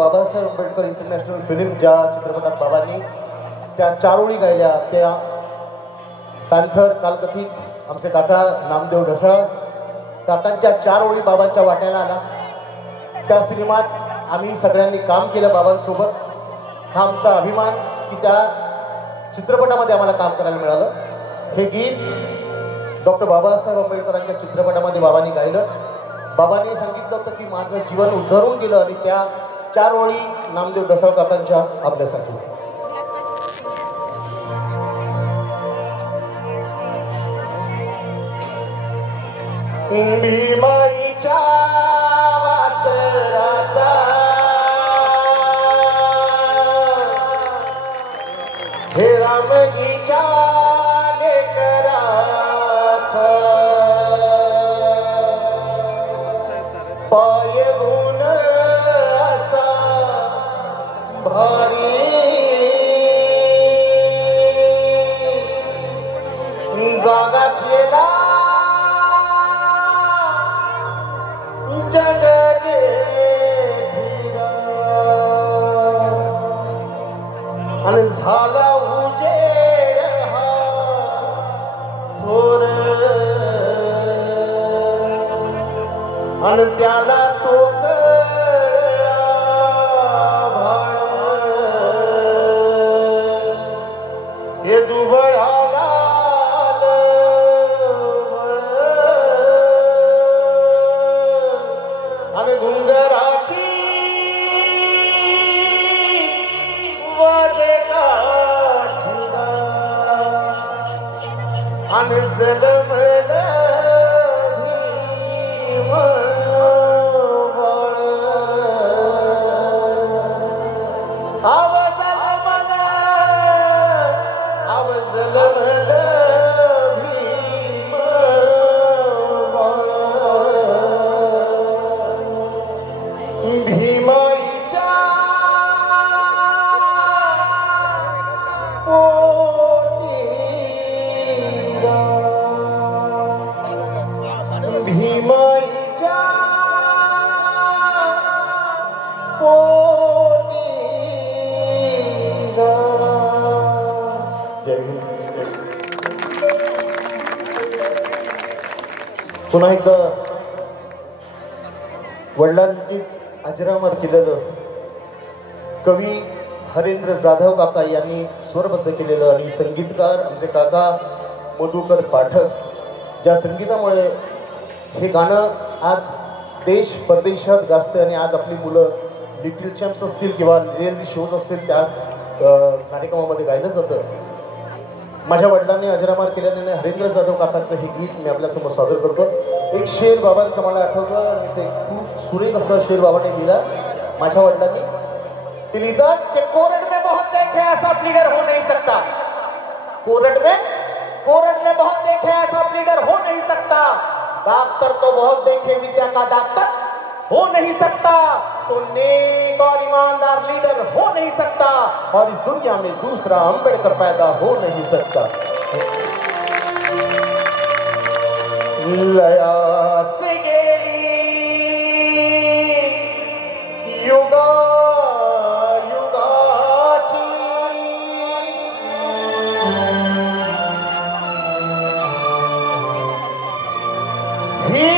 Babasaheb Ambedkar international film ज्या चित्रपटात बाबांनी त्या 4 ओळी गायल्या, त्या पॅन्थर कालकथित आमचे काका नामदेव ढसाळ काकांच्या 4 ओळी बाबांच्या वाट्याला आला। त्या सिनेमात आम्ही सगळ्यांनी काम केलं बाबांसोबत। हा आमचा अभिमान की त्या चित्रपटामध्ये आम्हाला काम करायला मिळालं। हे गीत डॉक्टर बाबासाहेब आंबेडकरांच्या चित्रपटामध्ये बाबांनी गायलं। बाबांनी सांगितलं होतं की माझं जीवन उद्धरून गेलं आणि त्या 4 ओळी नामदेव ढसाळ काकांच्या आपल्यासाठी। भीमाईच्या वासराचा हे रामजीच्या लेकराचा पाय गुण असा भारी जागा केला जग आणि झाला उजेड हा थोर आणि त्याला तो हे दुबळाला आणि घुंगराची वाजे काठीला आणि जलमल भीम आवाज जलमल भीम भीमाईच्या भीमाईच्या पुन्हा एकदा वडिलांनीच अजरामर केलेलं कवी हरेंद्र जाधव काका यांनी स्वरबद्ध केलेलं आणि संगीतकार आमचे काका मधुकर पाठक ज्या संगीतामुळे हे गाणं आज देश परदेशात गाजते आणि आज आपली मुलं लिटिल चॅम्प्स असतील किंवा रिएलिटी शोज असतील त्या कार्यक्रमामध्ये गायलं जातं। माझ्या वडिलांनी अजरामर केल्याने हरेंद्र जाधव काकांचं हे गीत मी आपल्यासमोर सादर करतो। एक शेर बाबांचं मला आठवलं आणि ते खूप सुरेख असा शेर बाबांनी दिला माझ्या वडिलांनी। ते लिहितात की कोर्ट में बहुत देखे ऐसा प्लीडर हो नहीं सकता, कोर्ट में बहुत देखे ऐसा प्लीडर हो नहीं सकता, डॉक्टर तो बहुत देखे विद्या का डॉक्टर हो नहीं सकता, तो नेक और ईमानदार लीडर हो नहीं सकता और इस दुनिया में दूसरा अंबेडकर पैदा हो नहीं सकता। लया से गेली युगा युगाची ही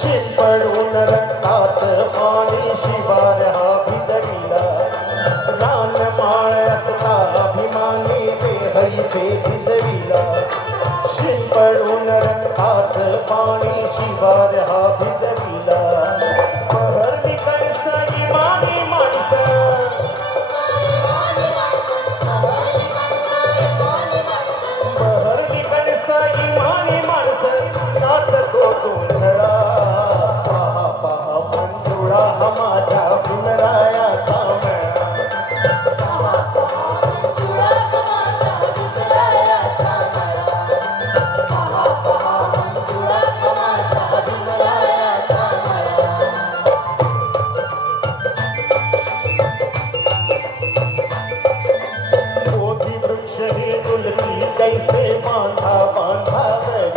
शिंपडून रक्तात पाणी शिवार हा भिजविला, रानमाळ असता अभिमानी ते हईते भिजविला, शिंपडून रक्तात पाणी शिवार हा भिजविला बहरली कणस इमानी माणस बहरली कणस इमानी माणस नाचतो गोंधळा पहा पहा मंजुळा हा माझ्या भीमरायाचा मेळा कैसे बांधा बांधावरी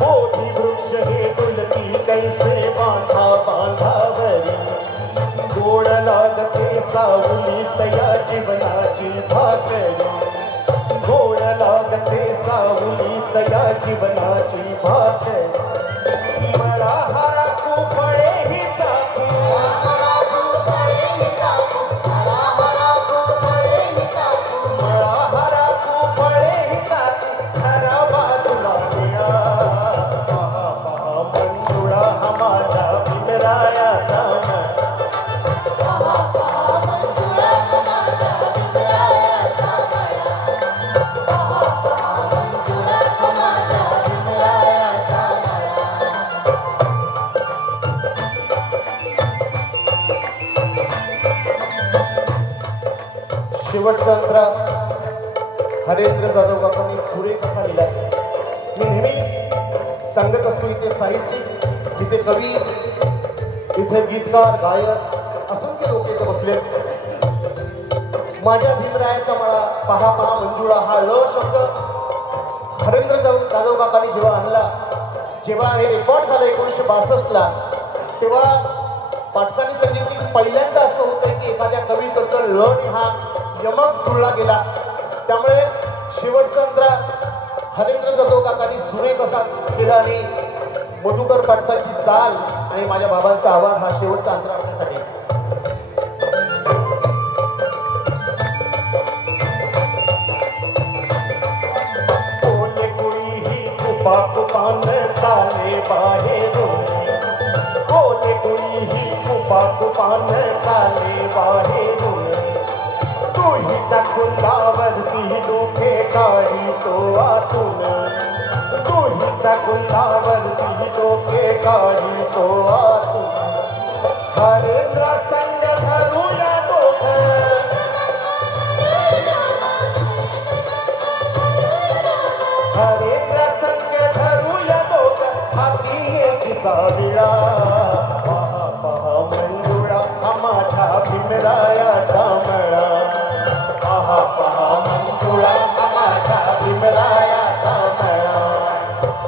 बोधी वृक्ष हे डुलती कैसे बांधा बांधावरी गोड लागते सावली तया जीवनाची भाकरी गोड लागते सावली तया जीवनाची भाकरी मला हरा फळे ही चाकू शेवटचा अंतरा हरेंद्र जाधव काकांनी सुरेख कसा लिहिला. मी नेहमी सांगत असतो इथे साहित्यिक, इथे कवी, इथे गीतकार, गायक असंख्य लोक इथे बसले. माझ्या भीमरायाचा मला पहा पहा मंजुळा हा ल शब्द हरेंद्र जाधव काकांनी जेव्हा आणला, जेव्हा हे रेकॉर्ड झालं 1962ला, तेव्हा पाटकांनी सांगितलं की पहिल्यांदा असं होतंय की एखाद्या कवीचं ल हा यमक जुळला गेला. त्यामुळे शेवटचा अंतरा हरेंद्र जाधव काकांनी सुरेख असा केला आणि मधुकर पाटकांची चाल आणि माझ्या बाबांचा आवाज हा शेवटचा अंतरा आपल्यासाठी. कोले कुळी ही कुपा कुपान चाले बाहेरून कोले कुळी ही कुपा कुपान चाले बाहेरून तुहीचा कुंडावरती डोके काढी तो आतून तुहीचा कुंडावरती डोके काढी तो आतून हरेंद्र संग धरूया दोघ हरेंद्र संग धरूया दोघ हाती एकीचा विळा पहा पहा मंजुळा माझ्या भीमरायाचा मेळा पहा पहा मंजुळा माझ्या भीमरायाचा मेळा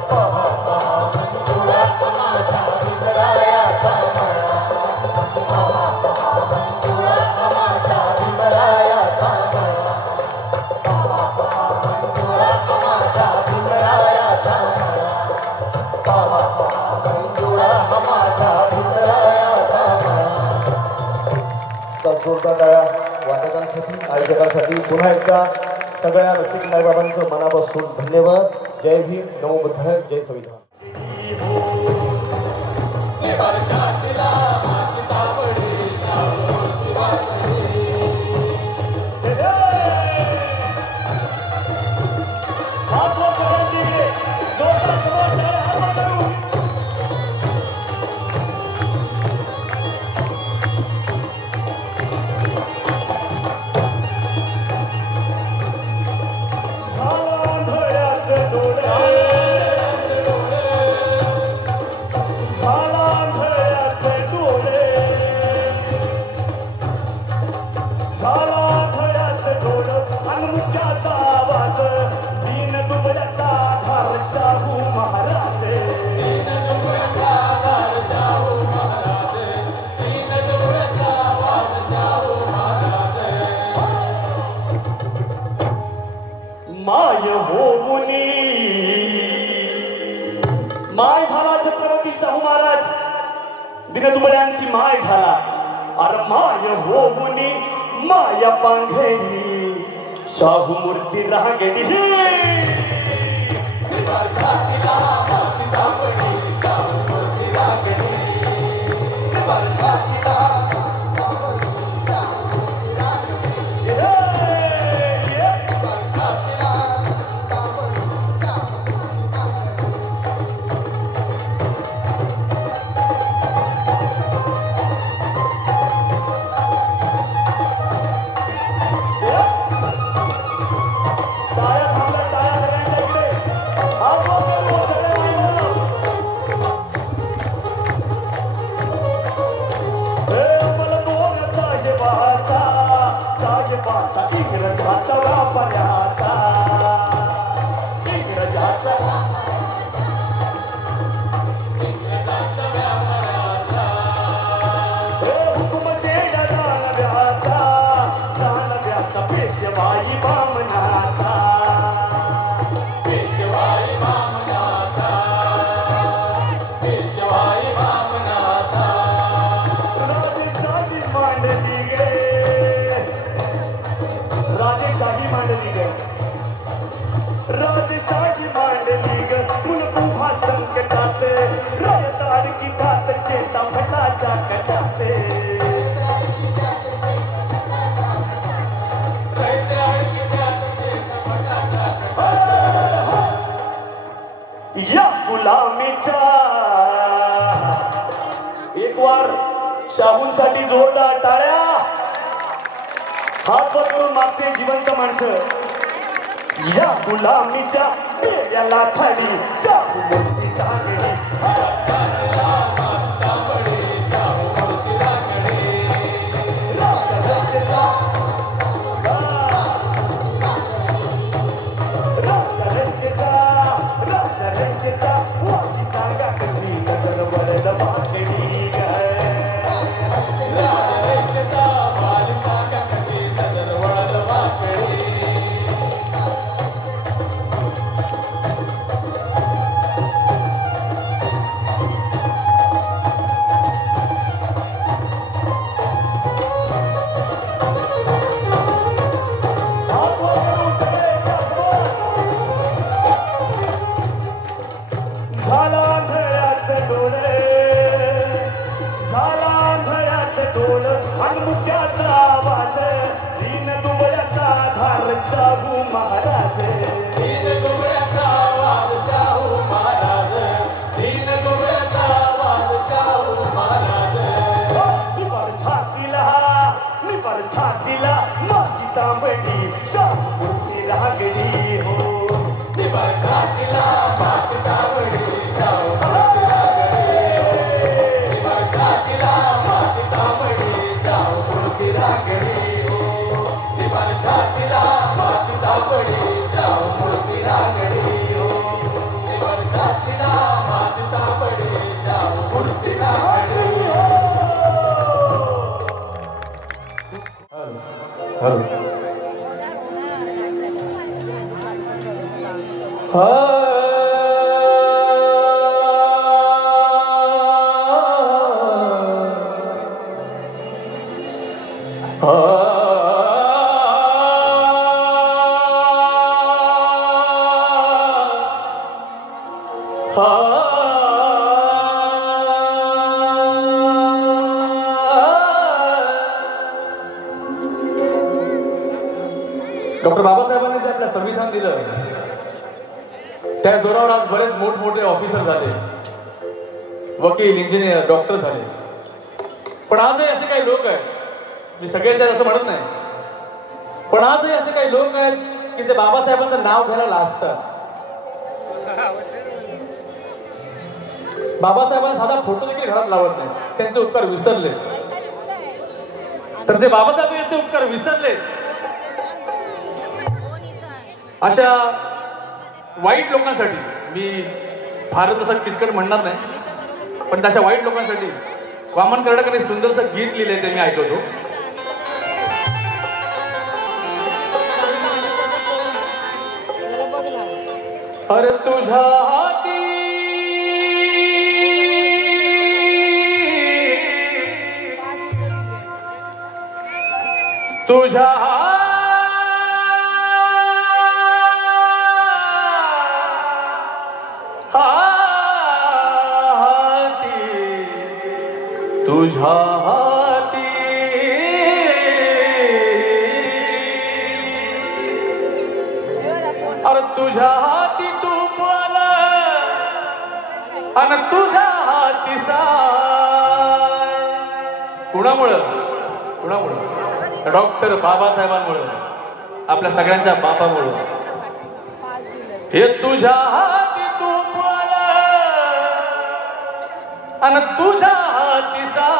पहा पहा मंजुळा माझ्या भीमरायाचा मेळा पहा पहा मंजुळा माझ्या भीमरायाचा मेळा पहा पहा मंजुळा माझ्या भीमरायाचा मेळा पहा पहा मंजुळा माझ्या भीमरायाचा मेळा. जोरदार टाळ्या वादकांसाठी, आयोजकांसाठी. पुन्हा एकदा सगळ्या रसिक मायबाबांचं मनापासून धन्यवाद. जय भीम, नमो बुद्ध, जय संविधान. माय झाला छत्रपती शाहू महाराज दिनदुबळ्यांची माय झाला. अरे माय होऊनी माया पांघेली शाहू मूर्ती राह गेली. शाहूंसाठी जोरदार टाळ्या. हात वर करून मागचे जिवंत माणसं या गुलामीच्या पेल्याला खाली शाहू मूर्ती टाकली. शाहू महाराज दीन दुबळ्याचा वाद शाहू महाराज दीन दुबळ्याचा वाद शाहू महाराज. निबर छातीला माती तांबडी शाहू मूर्ती लागली हो. निबर छातीला माती तांबडी शाहू मूर्ती लागली. निबर छातीला माती तांबडी शाहू मूर्ती लागली हो. निबर छातीला माती तांबडी शाहू मूर्ती लागली हो. निबर छातीला माती तांबडी शाहू मूर्ती लागली हो. डॉक्टर बाबासाहेबांनी जे आपलं संविधान दिलं त्या जोरावर आज बरेच मोठमोठे ऑफिसर झाले, वकील, इंजिनियर, डॉक्टर झाले. पण आजही असे काही लोक आहेत, मी सगळ्यांच्या असं म्हणत नाही, पण आजही असे काही लोक आहेत की जे बाबासाहेबांचं नाव घ्यायला लाजतात. बाबासाहेबांना साधा फोटो देखील घरात लावत नाही, त्यांचे उपकार विसरले. तर जे बाबासाहेब यांचे उपकार विसरले अशा वाईट लोकांसाठी, मी फारच असं किचकट म्हणणार नाही, पण तशा वाईट लोकांसाठी वामन कर्डकांनी सुंदरसं गीत लिहिलंय, ते मी ऐकवतो. अरे तुझ्या हाती तुझ्या तुझ्या हाती अरे तुझ्या हाती तूप आणि तुझ्या हाती साय. कुणामुळं? कुणामुळं? डॉक्टर बाबासाहेबांमुळं, आपल्या सगळ्यांच्या बापामुळं. हे तुझ्या हाती तूप आणि तुझ्या हाती साय.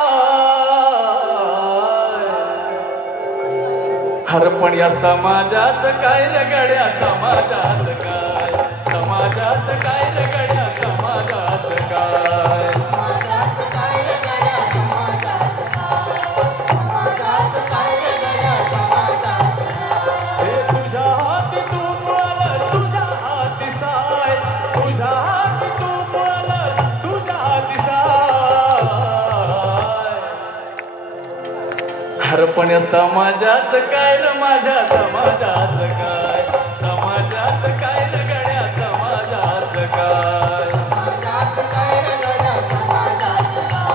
हरपण या समाजाचं काय रगड्या, समाजाचं काय, समाजाचं काय रगड्या, समाजाचं काय, समाजाचं काय रगड्या, समाजाचं काय, समाजाचं काय रगड्या, समाजाचं काय. हे तुझ्या हाती तूप आलं, तुझ्या हाती साय, तुझ्या हाती तूप आलं, तुझ्या हाती साय. हरपण या समाजाचं काय र माझ्या, समाजाचं काय, समाजाचं काय रगड्या, समाजाचं काय, समाजाचं काय रगड्या, समाजाचं काय.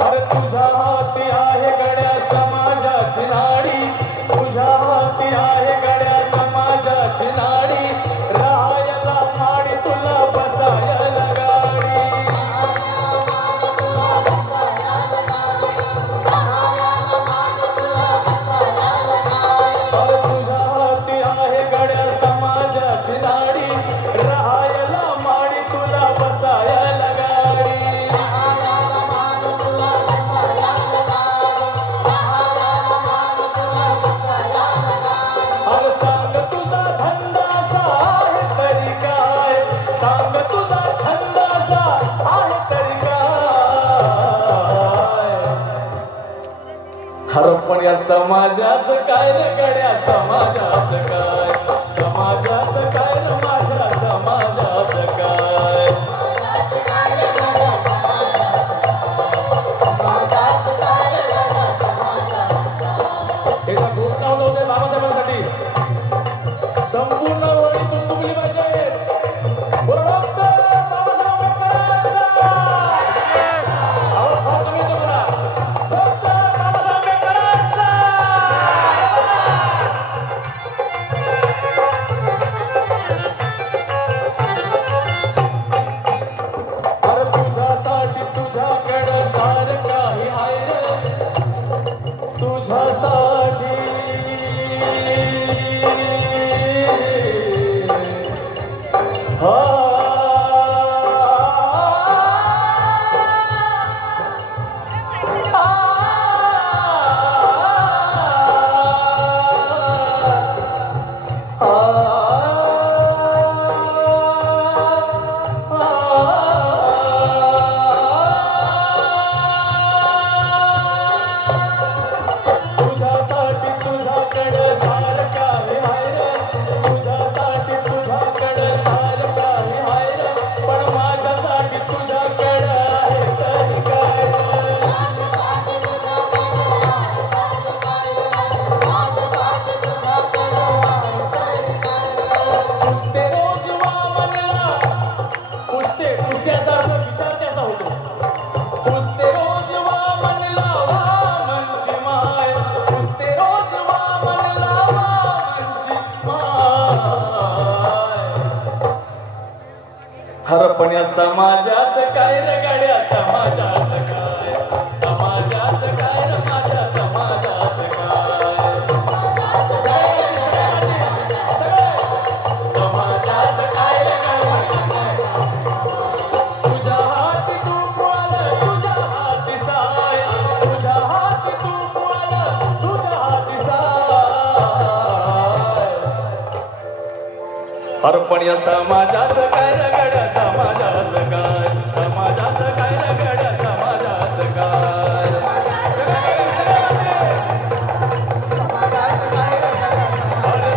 अरे तुझ्या हाती आहे गड्या समाजाची नाडी, तुझ्या हाती आहे गड्या समाजाची नाडी. समाजाचं काय रे गड्या समाजाचं काय समाजाचं काय रे माझ्या समाजाचं काय हे खूप नाव होते बाबासाहेबांसाठी संपूर्ण वळी तुंबली पाहिजे बरोबर हरपण्या समाजाचं काय रे गाड्या समाजाचं काय समाजाचं काय रे माझ्या समाजाचं काय समाजाचं काय रे तुझ्या हाती तूप आलं तुझ्या हाती साय तुझ्या हाती तूप आलं तुझ्या हाती साय हरपण्या समाजाचं काय रे गाड्या समाजाचं काय समाजाचं काय रे गाड्या समाजाचं काय अरे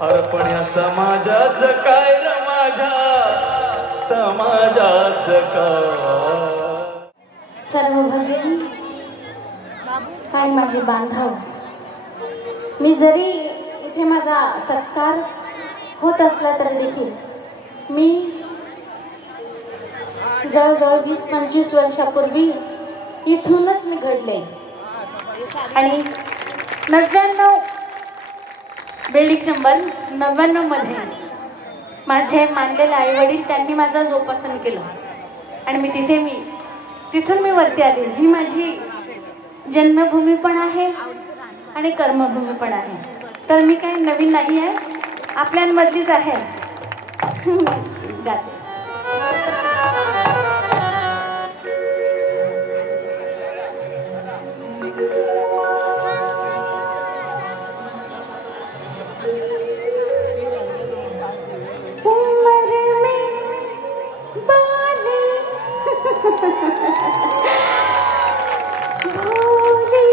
हरपण्या समाजाचं काय रे माझ्या समाजाचं काय सर्व भगिनी आणि माझे बांधव, मी जरी इथे माझा सत्कार होत असला तर देखील मी जवळजवळ 20-25 वर्षापूर्वी इथूनच मी घडले आणि 99 बिल्डिंग नंबर 99 मध्ये माझे मानलेले आई वडील त्यांनी माझा जोपासन केलं आणि मी तिथून मी वरती आले. ही माझी जन्मभूमी पण आहे आणि कर्मभूमी पण आहे. तर मी काही नवीन नाही आहे, आपल्यांमधलीच आहे. गाते झोले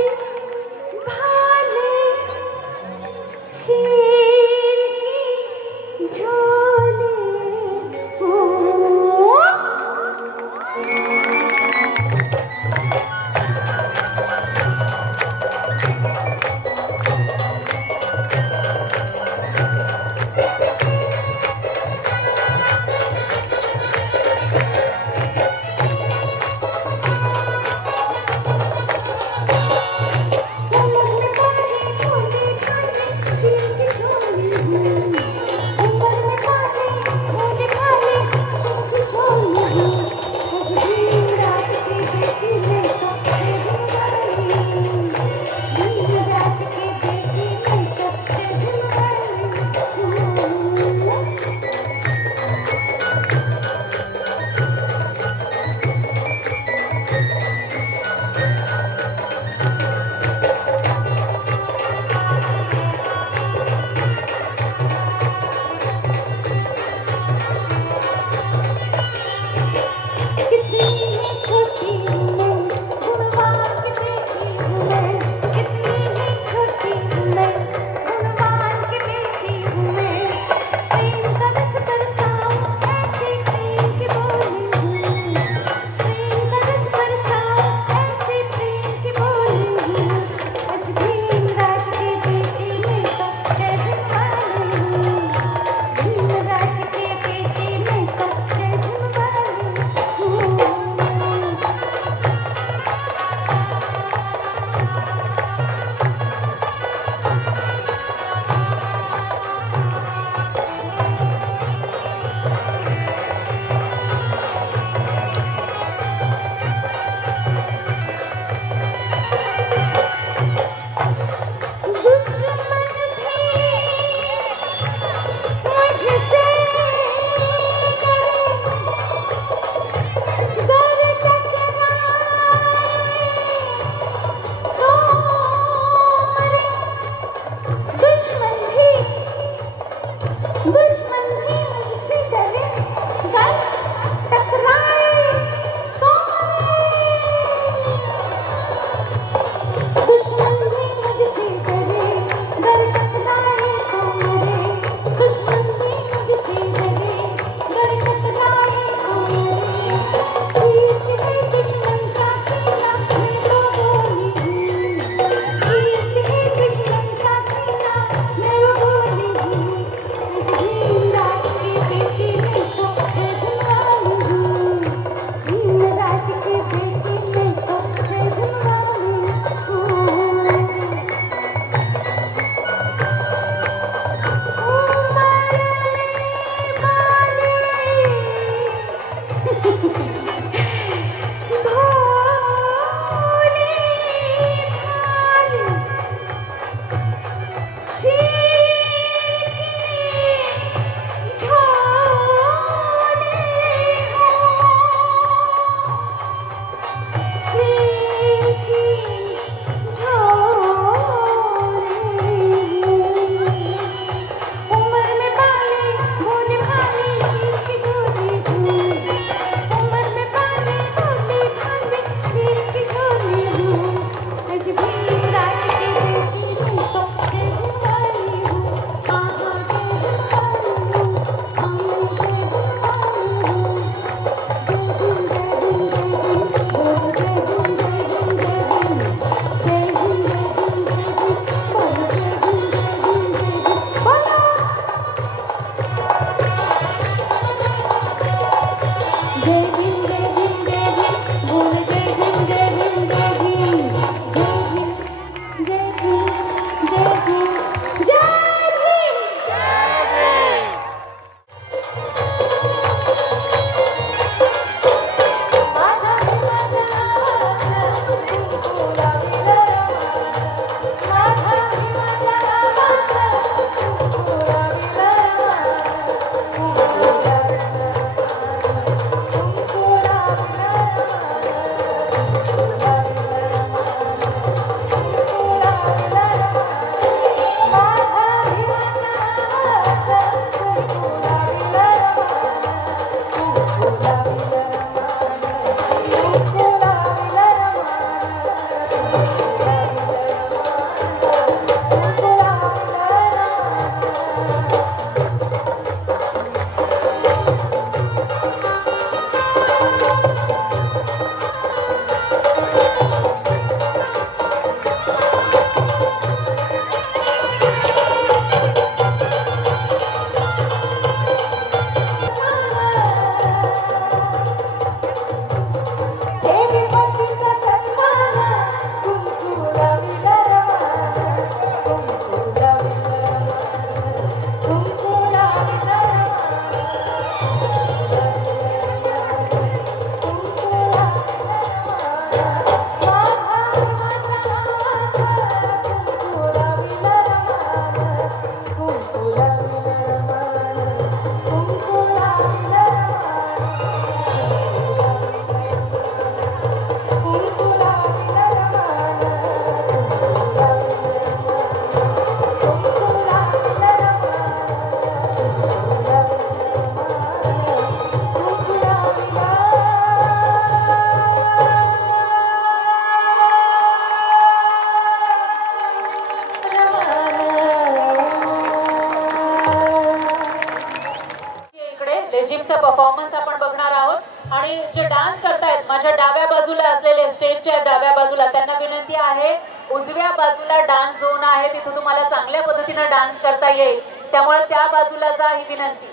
लेझिमचा परफॉर्मन्स आपण बघणार आहोत आणि जे डान्स करतायत माझ्या डाव्या बाजूला असलेले स्टेजच्या डाव्या बाजूला त्यांना विनंती आहे उजव्या बाजूला डान्स झोन आहे तिथे तुम्हाला चांगल्या पद्धतीने डान्स करता येईल त्यामुळे त्या बाजूला जा ही विनंती.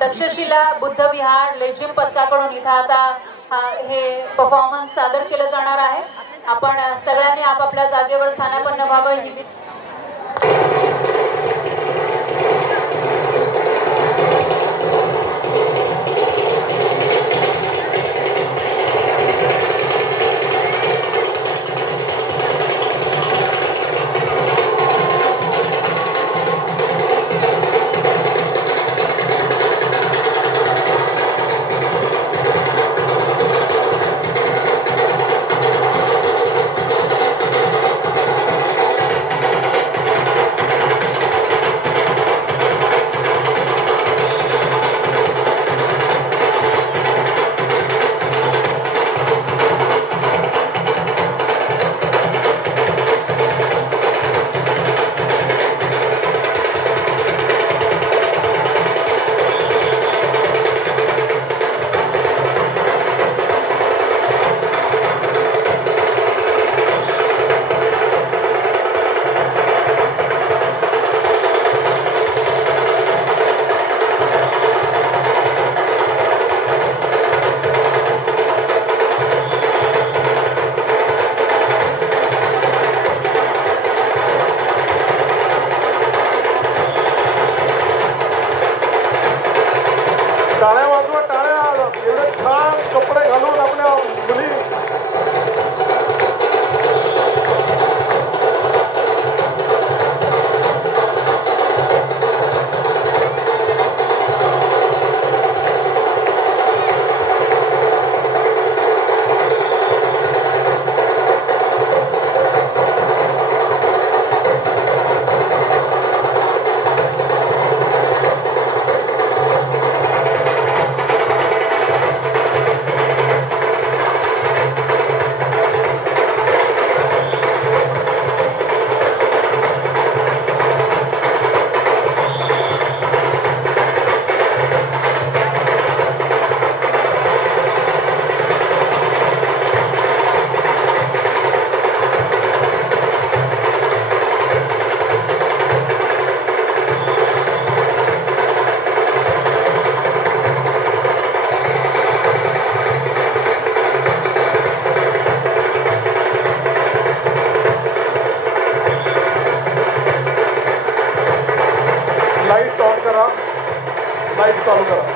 तक्षशिला बुद्ध विहार लेझिम पथकाकडून इथं आता हे परफॉर्मन्स सादर केलं जाणार आहे. आपण सगळ्यांनी आपापल्या जागेवर स्थानापन्न व्हावं ही चालू करा.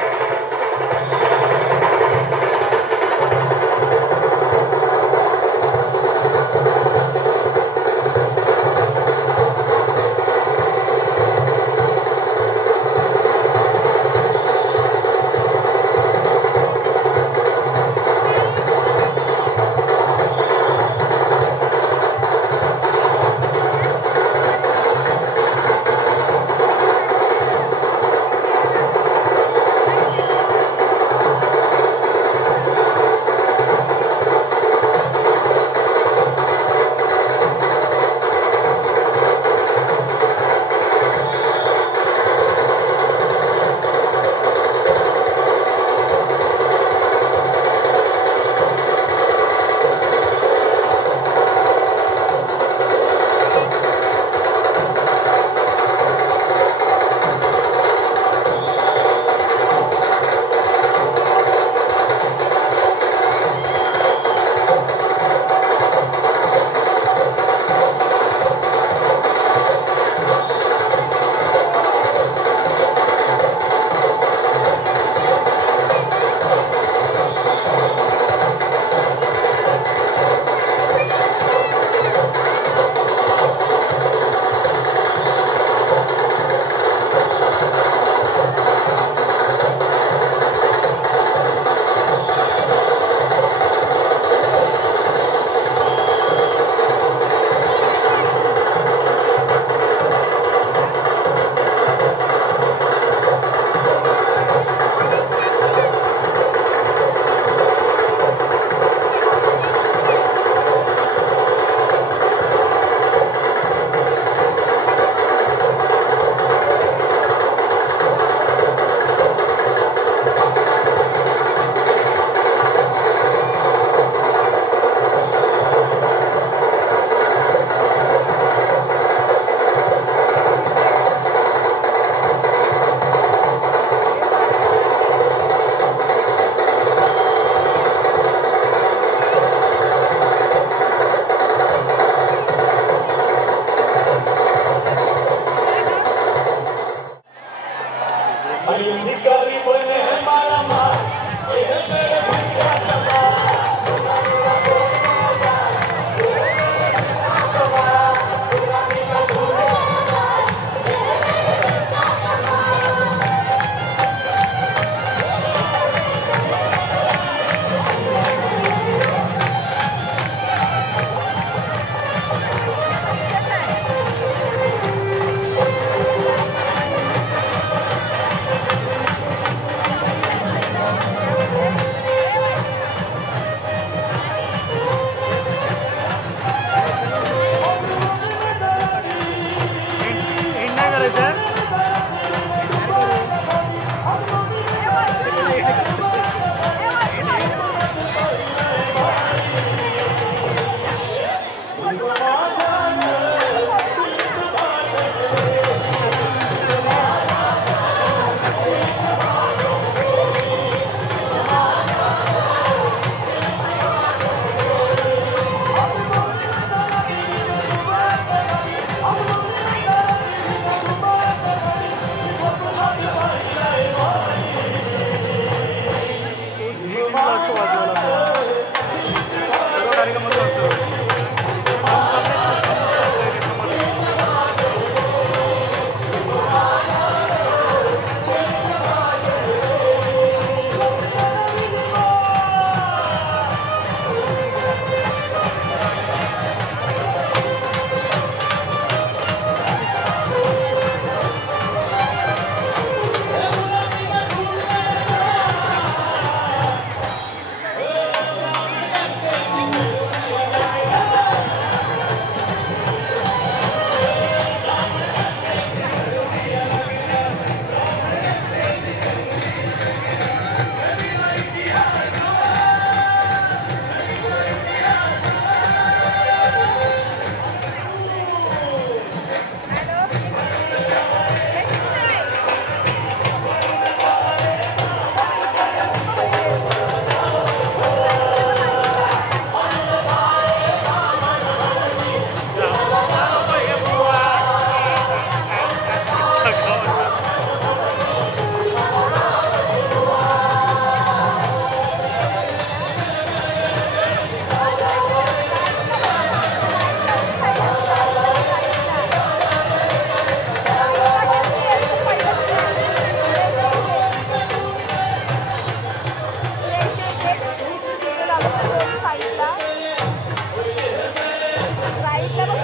राईटला बघ